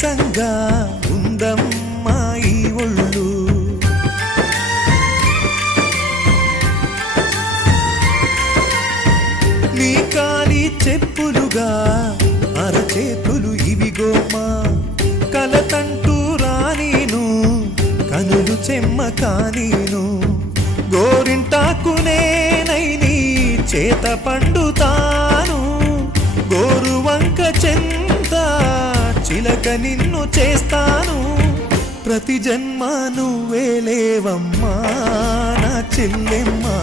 వెచ్చంగా ఉందమ్మా ఈ ఒళ్ళు. నీ కాలి చెప్పులుగా అరచేతులు ఇవిగోమా, కలతంటూ రానీను కనులు చెమ్మ కానీను. గోరింటాకునేనై నీ చేత పండుతాను, గోరువంక చెంత చిలక నిన్ను చేస్తాను. ప్రతి జన్మ నువ్వేలేవమ్మా నా చెల్లెమ్మా,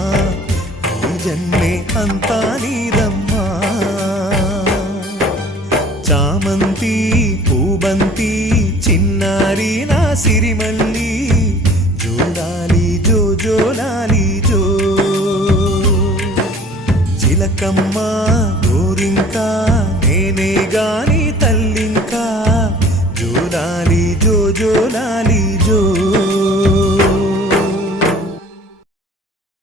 ఈ జన్మే అంతా నీదమ్మా. చామంతి పూబంతి చిన్నారి నా సిరిమల్లి, జోలాలి జో జోలాలి జో. చిలకమ్మ గోరింకా నేనే గాని తల్లింకా, జోలాలి జో జోలాలి జో.